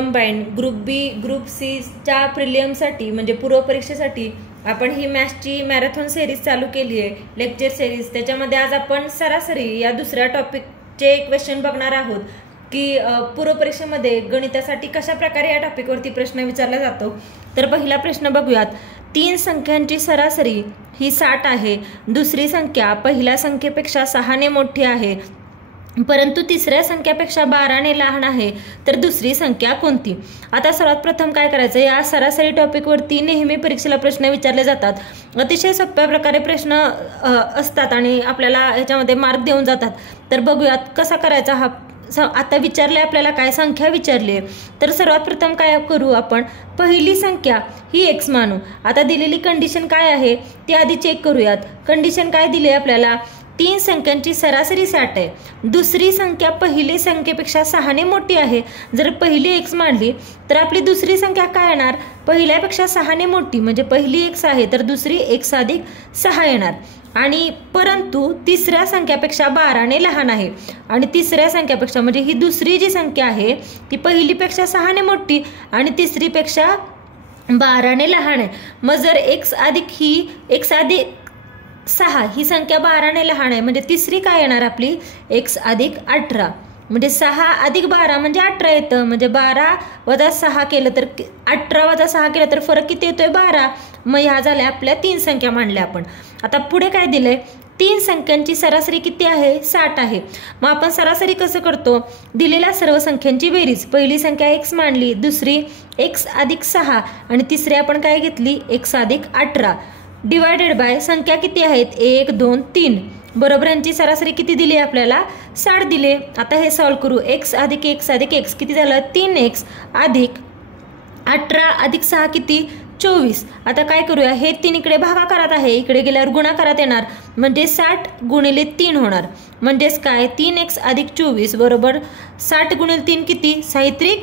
Combined group बी group सीच्या प्रिलियमसाठी म्हणजे पूर्व परीक्षेसाठी आपण ही मॅथ्सची मॅरेथॉन सिरीज चालू केली आहे, लेक्चर सिरीज. त्याच्यामध्ये आज आपण सरासरी या दुसऱ्या टॉपिकचे क्वेश्चन बघणार आहोत की पूर्व परीक्षेमध्ये गणितासाठी कशा प्रकारे या टॉपिकवरती प्रश्न विचारला जातो. तर पहिला प्रश्न बघूयात. 3 संख्यांची सरासरी ही 60 आहे. दुसरी संख्या पहिल्या संख्येपेक्षा 6ने मोठी आहे, परंतु तिसऱ्या संख्यापेक्षा 12ने लहान आहे, तर दुसरी संख्या कोणती? आता सर्वात प्रथम काय करायचं, या सरासरी टॉपिकवरती नेहमी परीक्षेला प्रश्न विचारले जातात. अतिशय सोप्या प्रकारे प्रश्न असतात आणि आपल्याला ह्याच्यामध्ये मार्क देऊन जातात. तर बघूयात कसा करायचा हा. आता विचारले आपल्याला काय संख्या विचारली आहे. तर सर्वात प्रथम काय करू आपण, पहिली संख्या ही x मानू. आता दिलेली कंडिशन काय आहे ती आधी चेक करूयात. कंडिशन काय दिली आपल्याला, 3 संख्यांची सरासरी 60 आहे. दुसरी संख्या पहिली संख्येपेक्षा 6ने मोठी आहे. जर पहिली x मानली तर आपली दुसरी संख्या काय येणार, पहिल्यापेक्षा 6ने मोठी म्हणजे पहिली x आहे तर दुसरी x अधिक 6 येणार. आणि परंतु तिसऱ्या संख्यापेक्षा 12ने लहान आहे. आणि तिसऱ्या संख्यापेक्षा म्हणजे ही दुसरी जी संख्या आहे ती पहिलीपेक्षा 6ने मोठी आणि तिसरीपेक्षा 12ने लहान आहे. मग जर x अधिक 6 ही संख्या 12ने लहान आहे म्हणजे तिसरी काय येणार आपली, x अधिक 18 म्हणजे 6 अधिक 12 म्हणजे 18 येतं. म्हणजे 12 वजा 6 केलं तर 18 वजा 6 केलं तर फरक किती येतोय, 12. मग ह्या झाल्या आपल्या 3 संख्या मांडल्या आपण. आता पुढे काय दिलंय, 3 संख्यांची सरासरी किती आहे, 60 आहे. मग आपण सरासरी कसं करतो, दिलेल्या सर्व संख्यांची बेरीज. पहिली संख्या x मांडली, दुसरी x अधिक 6 आणि तिसरी आपण काय घेतली, x अधिक 18 डिवायडेड बाय संख्या किती आहेत, 1 2 3 बरोबर. यांची सरासरी किती दिली आपल्याला, 60 दिले. आता हे सॉल्व करू. x अधिक x किती झालं, 3x अधिक 18 अधिक 6 किती, 24. आता काय करूया, हे 3 इकडे भागाकारात आहे, इकडे गेल्यावर गुणाकारात येणार म्हणजे 60 गुणिले 3 होणार. म्हणजेच काय, 3x अधिक 24 बरोबर 60 गुणिले 3 किती, साहित्रिक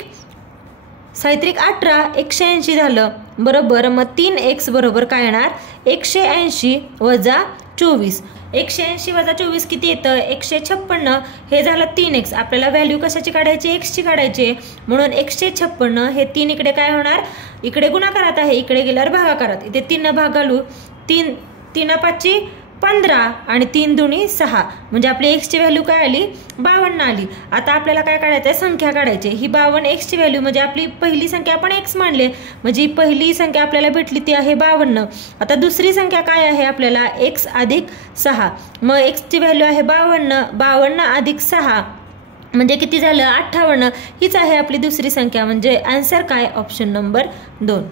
18 180 झालं बरोबर. मग 3x बरोबर काय येणार, 180 वजा 24. 180 वजा 24 किती येतं, 156. हे झालं 3x. आपल्याला व्हॅल्यू कशाची काढायची, x ची काढायची म्हणून 156. हे 3 इकडे काय होणार, इकडे गुणाकारात आहे, इकडे गेल्यावर भागाकारात. इथे 3 भाग घालू, 3 5 15 आणि 3 दुनी 6 म्हणजे आपली x ची व्हॅल्यू काय आली, 52 आली. आता आपल्याला काय काढायचं आहे, संख्या काढायची. ही 52 x ची व्हॅल्यू म्हणजे आपली पहिली संख्या आपण x मानले म्हणजे पहिली संख्या आपल्याला भेटली ती आहे 52. आता दुसरी संख्या काय आहे आपल्याला, x अधिक 6. मग x ची व्हॅल्यू आहे 52 अधिक 6 म्हणजे किती झालं, 58. हीच आहे आपली दुसरी संख्या म्हणजे आन्सर काय, ऑप्शन नंबर 2.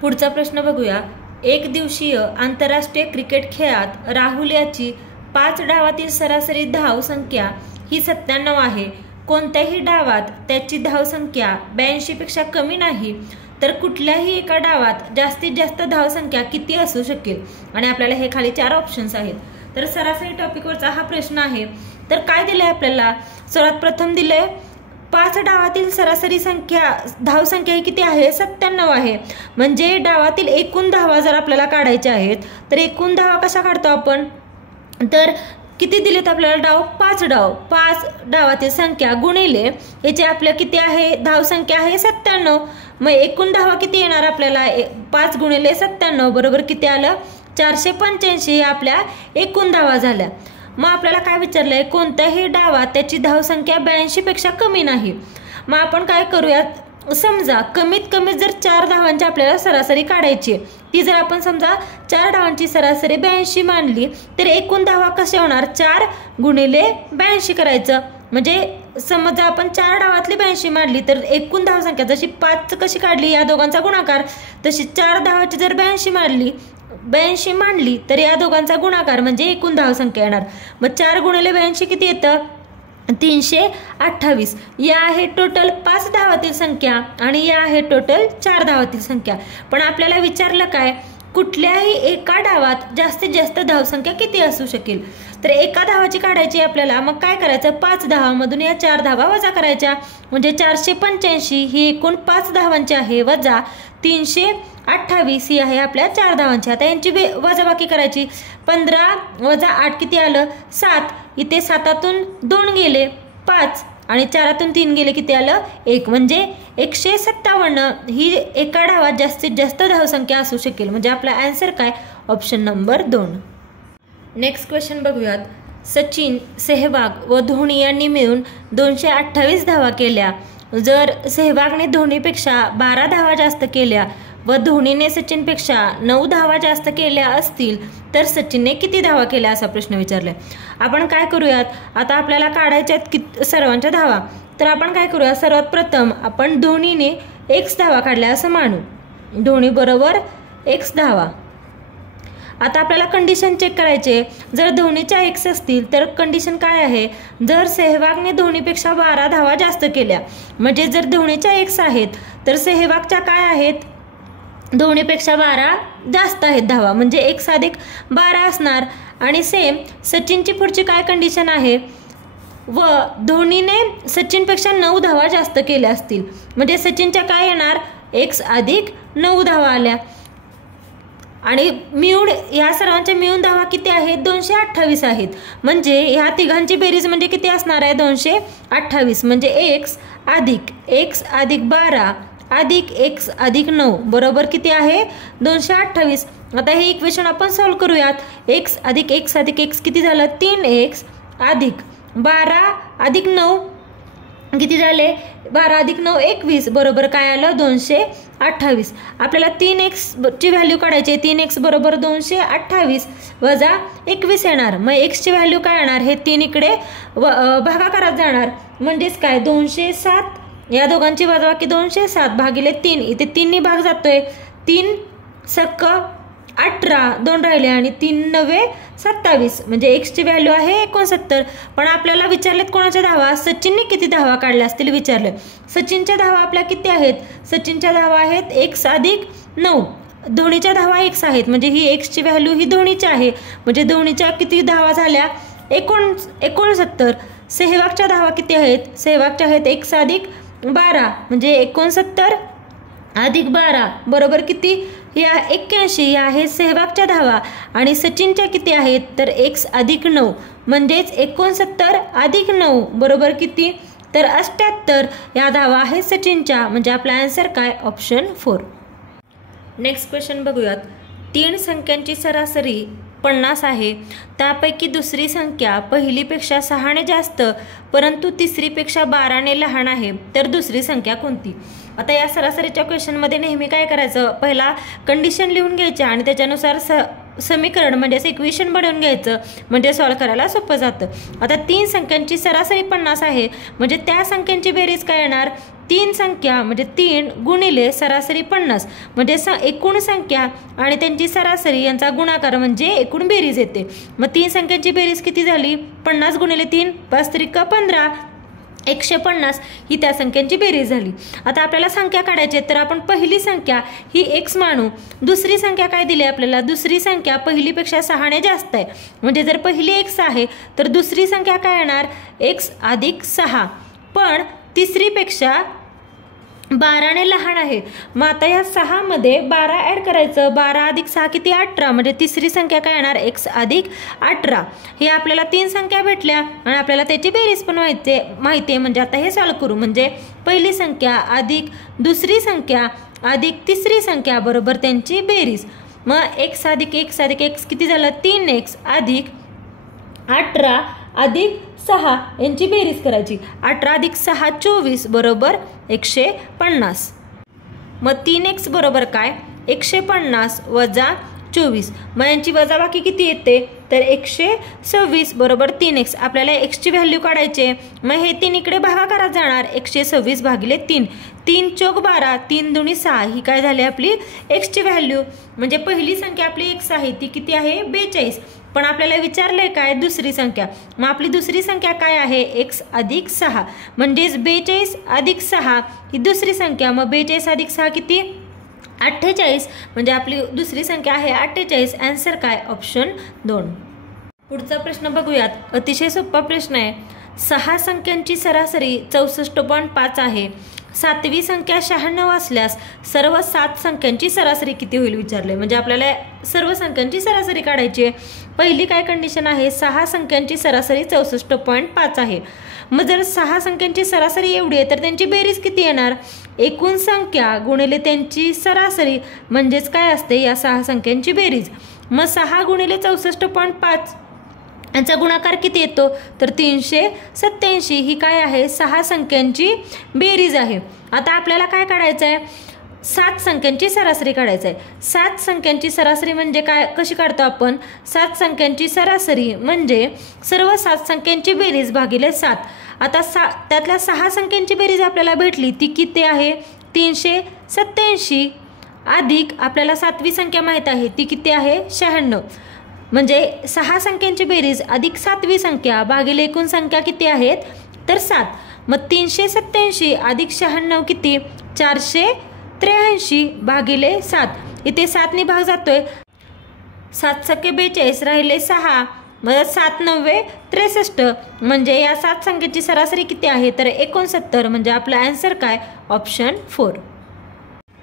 पुढचा प्रश्न बघूया. एक दिवसीय आंतरराष्ट्रीय क्रिकेट खेळात राहुल याची 5 डावातील सरासरी धाव संख्या ही 97 आहे. कोणत्याही डावात त्याची धाव संख्या 82 पेक्षा कमी नाही, तर कुठल्याही एका डावात जास्तीत जास्त धाव संख्या किती असू शकेल. आणि आपल्याला हे खाली 4 ऑप्शन्स आहेत. तर सरासरी टॉपिकवरचा हा प्रश्न आहे. तर काय दिलंय आपल्याला, सर्वात प्रथम दिलंय 5 डावातील सरासरी धाव संख्या ही किती आहे, 97 आहे. म्हणजे डावातील एकूण धावा जर आपल्याला काढायच्या आहेत तर एकूण धावा कशा काढतो आपण, तर किती दिलेत आपल्याला डाव, 5 डाव. 5 डावातील संख्या गुणिले याचे आपल्या किती आहे, धाव संख्या आहे 97. मग एकूण धावा किती येणार आपल्याला, 5 गुणिले 97 बरोबर किती आलं, 485 हे आपल्या एकूण धावा झाल्या. मग आपल्याला काय विचारलंय, कोणत्याही डावात त्याची धावसंख्या 82 पेक्षा कमी नाही. मग आपण काय करूयात, समजा कमीत कमी जर 4 धावांची आपल्याला सरासरी काढायची, ती जर आपण समजा 4 धावांची सरासरी 82 मानली तर एकूण धावा कशा होणार, 4 गुणिले 82 करायचं. म्हणजे समजा आपण 4 डावातली 82 मांडली तर एकूण धावसंख्या जशी 5 कशी काढली या दोघांचा गुणाकार, तशी 4 धावाची जर 82 मांडली तर या दोघांचा गुणाकार म्हणजे एकूण धावसंख्या येणार. मग 4 गुणिले 82 किती येतं, 328. या आहे टोटल 5 धावातील संख्या आणि या आहे टोटल 4 धावातील संख्या. पण आपल्याला विचारलं काय, कुठल्याही एका डावात जास्तीत जास्त धावसंख्या किती असू शकेल. तर एका धावाची काढायची आपल्याला. मग काय करायचं, 5 धावांमधून या 4 धावा वजा करायच्या म्हणजे 485 ही एकूण 5 धावांची आहे वजा 328 ही आहे आपल्या 4 धावांची. आता यांची वजाबाकी करायची. 15 वजा 8 किती आलं, 7. इथे 7तून 2 गेले, 5 आणि 4तून 3 गेले किती आलं 1, म्हणजे 157 ही एका डावात जास्तीत जास्त धावसंख्या असू शकेल. म्हणजे आपला आन्सर काय ऑप्शन नंबर 2. नेक्स्ट क्वेश्चन बघूयात. सचिन, सेहवाग व धोनी यांनी मिळून 228 धावा केल्या. जर सेहवागने धोनीपेक्षा 12 धावा जास्त केल्या व धोनीने सचिनपेक्षा 9 धावा जास्त केल्या असतील तर सचिनने किती धावा केल्या असा प्रश्न विचारलाय. आपण काय करूयात, आता आपल्याला काढायच्यात सर्वांच्या धावा. तर आपण काय करूया, सर्वात प्रथम आपण धोनीने x धावा काढल्या असं मानू. धोनी बरोबर x धावा. आता आपल्याला कंडिशन चेक करायचे. जर धोनीच्या x असतील तर कंडिशन काय आहे, जर सेहवागने धोनीपेक्षा 12 धावा जास्त केल्या, म्हणजे जर धोनीच्या x आहेत तर सेहवागच्या काय आहेत, धोनीपेक्षा 12 जास्त आहेत धावा, म्हणजे x अधिक 12 असणार. आणि सेम सचिनची पुढची काय कंडिशन आहे, व धोनीने सचिनपेक्षा 9 धावा जास्त केल्या असतील, म्हणजे सचिनच्या काय येणार x अधिक 9 धावा आल्या. आणि मिळून ह्या सर्वांच्या मिळून धावा किती आहेत 228 आहेत. म्हणजे ह्या तिघांची बेरीज म्हणजे किती असणार आहे 228, म्हणजे x अधिक 12 अधिक x अधिक 9 बरोबर किती आहे 228. आता हे इक्वेशन आपण सॉल्व करूयात. x अधिक x किती झालं 3x अधिक 12 अधिक 9 किती झाले 12 अधिक 9 21 बरोबर काय आलं 228. आपल्याला 3x ची व्हॅल्यू काढायची. 3x बरोबर 228 वजा 21 येणार. मग x ची व्हॅल्यू काय येणार, हे 3 इकडे भागाकारात जाणार, म्हणजेच काय 207. या दोघांची वजाबाकी 207 भागिले 3, इथे 3 नी भाग जातोय. 3 सक्क 18 2 राहिले आणि 3 9 27, म्हणजे x ची व्हॅल्यू आहे 69. पण आपल्याला विचारलेत कोणाच्या धावा, सचिनने किती धावा काढल्या असतील विचारले. सचिनच्या धावा आपल्या किती आहेत, सचिनच्या धावा आहेत x अधिक 9, धोनीच्या धावा x आहेत, म्हणजे ही x ची व्हॅल्यू ही धोनीची आहे, म्हणजे धोनीच्या किती धावा झाल्या 69. सेहवागच्या धावा किती आहेत, सेहवागच्या आहेत x अधिक 12, म्हणजे 69 अधिक 12 बरोबर किती, या 81 या आहेत सेहवागच्या धावा. आणि सचिनच्या किती आहेत तर x अधिक 9, म्हणजेच 69 अधिक 9 बरोबर किती तर 78 या धावा आहेत सचिनच्या. म्हणजे आपला आन्सर काय ऑप्शन 4. नेक्स्ट क्वेश्चन बघूयात. 3 संख्यांची सरासरी 50 आहे. त्यापैकी दुसरी संख्या पहिलीपेक्षा 6 ने जास्त परंतु तिसरीपेक्षा 12 ने लहान आहे, तर दुसरी संख्या कोणती. आता या सरासरीच्या क्वेश्चनमध्ये नेहमी काय करायचं, पहिला कंडिशन लिहून घ्यायच्या आणि त्याच्यानुसार समीकरण म्हणजे इक्वेशन बनवून घ्यायचं, म्हणजे सॉल्व्ह करायला सोपं जातं. आता 3 संख्यांची सरासरी 50 आहे, म्हणजे त्या संख्यांची बेरीज काय येणार, 3 संख्या म्हणजे 3 गुणिले सरासरी 50, म्हणजे एकूण संख्या आणि त्यांची सरासरी यांचा गुणाकार म्हणजे एकूण बेरीज येते. मग 3 संख्यांची बेरीज किती झाली 50 गुणिले 3 5 त्रिक 15, 150 ही त्या संख्यांची बेरीज झाली. आता आपल्याला संख्या काढायची, तर आपण पहिली संख्या ही x मानू. दुसरी संख्या काय दिली आपल्याला, दुसरी संख्या पहिलीपेक्षा 6 ने जास्त आहे, म्हणजे जर पहिली x आहे तर दुसरी संख्या काय येणार x अधिक 6, पण तिसरीपेक्षा 12 ने लहान आहे. मग आता या 6 मध्ये 12 ऍड करायचं, 12 अधिक 6 किती 18, म्हणजे तिसरी संख्या काय येणार x अधिक 18. हे आपल्याला 3 संख्या भेटल्या आणि आपल्याला त्याची बेरीज पण माहिती आहे, म्हणजे आता हे सॉल्व करू. म्हणजे पहिली संख्या अधिक दुसरी संख्या अधिक तिसरी संख्या बरोबर त्यांची बेरीज. मग x अधिक x किती झालं 3x अधिक 18 अधिक 6 यांची बेरीज करायची. 18 अधिक 6 24 बरोबर 150. मग 3x बरोबर काय 150 वजा 24, मग यांची वजाबाकी किती येते तर 126 बरोबर 3x. आपल्याला x ची व्हॅल्यू काढायची, मग हे 3 इकडे भागाकारात जाणार, 126 भागिले 3, 3 चौक 12, 3 दुनी 6 ही काय झाली आपली x ची व्हॅल्यू. म्हणजे पहिली संख्या आपली x आहे ती किती आहे 42, पण आपल्याला विचारलंय काय दुसरी संख्या. मग आपली दुसरी संख्या काय आहे x अधिक 6, म्हणजेच 42 अधिक 6 ही दुसरी संख्या. मग 42 अधिक 6 किती 48, म्हणजे आपली दुसरी संख्या आहे 48. आन्सर काय ऑप्शन 2. पुढचा प्रश्न बघूयात. अतिशय सोपा प्रश्न आहे. 6 संख्यांची सरासरी 64.5 आहे. 7वी संख्या 96 असल्यास सर्व 7 संख्यांची सरासरी किती होईल विचारले. म्हणजे आपल्याला सर्व संख्यांची सरासरी काढायची आहे. पहिली काय कंडिशन आहे 6 संख्यांची सरासरी 64.5 आहे. मग जर 6 संख्यांची सरासरी एवढी आहे तर त्यांची बेरीज किती येणार? एकूण संख्या गुणिले त्यांची सरासरी म्हणजेच काय असते या 6 संख्यांची बेरीज. मग 6 गुणिले 64.5 यांचा गुणाकार किती येतो? तर 387 ही काय आहे? 6 संख्यांची बेरीज आहे. आता आपल्याला काय काढायचं आहे? 7 संख्यांची सरासरी काढायचं आहे. 7 संख्यांची सरासरी म्हणजे काय, कशी काढतो आपण? 7 संख्यांची सरासरी म्हणजे सर्व 7 संख्यांची बेरीज भागिले 7. आता त्यातल्या 6 संख्यांची बेरीज आपल्याला भेटली ती किती आहे? 387 अधिक आपल्याला 7वी संख्या माहीत आहे ती किती आहे? 96. म्हणजे 6 संख्यांची बेरीज अधिक 7वी संख्या भागिले एकूण संख्या किती आहेत? तर 7. मग 387 अधिक 96 किती? 483 भागिले 7. इथे 7 ने भाग जातोय. 7 सके 42 राहिले 6. मग 7 9 63 म्हणजे या 7 संख्येची सरासरी किती आहे? तर 69. म्हणजे आपला आन्सर काय? ऑप्शन 4.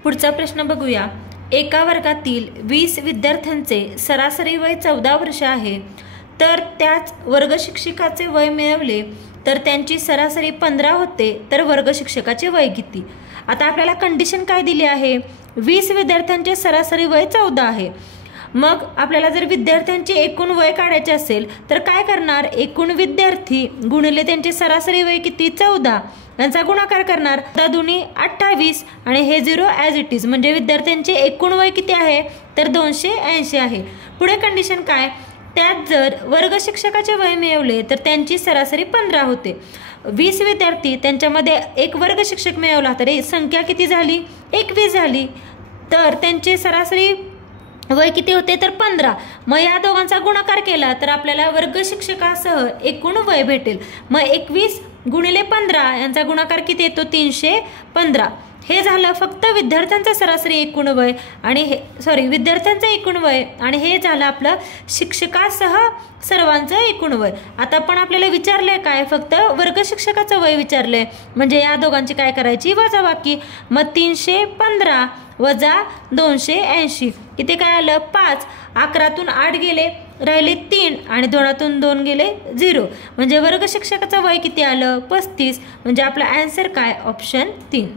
पुढचा प्रश्न बघूया. एका वर्गातील 20 विद्यार्थ्यांचे सरासरी वय 14 वर्ष आहे, तर त्याच वर्ग शिक्षकाचे वय मिळवले तर त्यांची सरासरी 15 होते, तर वर्ग शिक्षकाचे वय किती? आता आपल्याला कंडिशन काय दिली आहे? 20 विद्यार्थ्यांचे सरासरी वय 14 आहे. मग आपल्याला जर विद्यार्थ्यांचे एकूण वय काढायचे असेल तर काय करणार? एकूण विद्यार्थी गुणिले त्यांचे सरासरी वय किती? 14 यांचा गुणाकार करणार. 14 दुनी 28 आणि हे 0 ॲज इट इज. म्हणजे विद्यार्थ्यांचे एकूण वय किती आहे? तर 280 आहे. पुढे कंडिशन काय? त्यात जर वर्ग शिक्षकाचे वय मिळवले तर त्यांची सरासरी 15 होते. 20 विद्यार्थी त्यांच्यामध्ये एक वर्ग शिक्षक मिळवला तर संख्या किती झाली? 21 झाली. तर त्यांचे सरासरी वय किती होते? तर 15. मग या दोघांचा गुणाकार केला तर आपल्याला वर्ग शिक्षकासह एकूण वय भेटेल. मग 21 गुणिले 15 यांचा गुणाकार किती येतो? 315. हे झालं फक्त विद्यार्थ्यांचं सरासरी एकूण वय आणि विद्यार्थ्यांचं एकूण वय आणि हे झालं आपलं शिक्षकासह सर्वांचं एकूण वय. आता पण आपल्याला विचारलंय काय? फक्त वर्ग शिक्षकाचं वय विचारलंय. म्हणजे या दोघांची काय करायची? वजाबाकी. मग 315 वजा 280 इथे काय आलं? 5. 11तून 8 गेले राहिले 3 आणि 2तून 2 गेले 0. म्हणजे वर्ग शिक्षकाचं वय किती आलं? 35. म्हणजे आपला आन्सर काय? Option 3.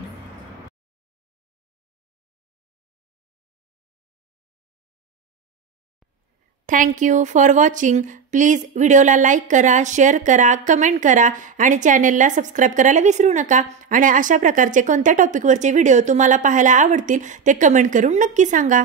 Thank you for watching. Please व्हिडिओला लाईक करा, शेअर करा, कमेंट करा आणि चॅनलला सबस्क्राईब करायला विसरू नका. आणि अशा प्रकारचे कोणत्या टॉपिकवरचे व्हिडिओ तुम्हाला पाहायला आवडतील ते कमेंट करून नक्की सांगा.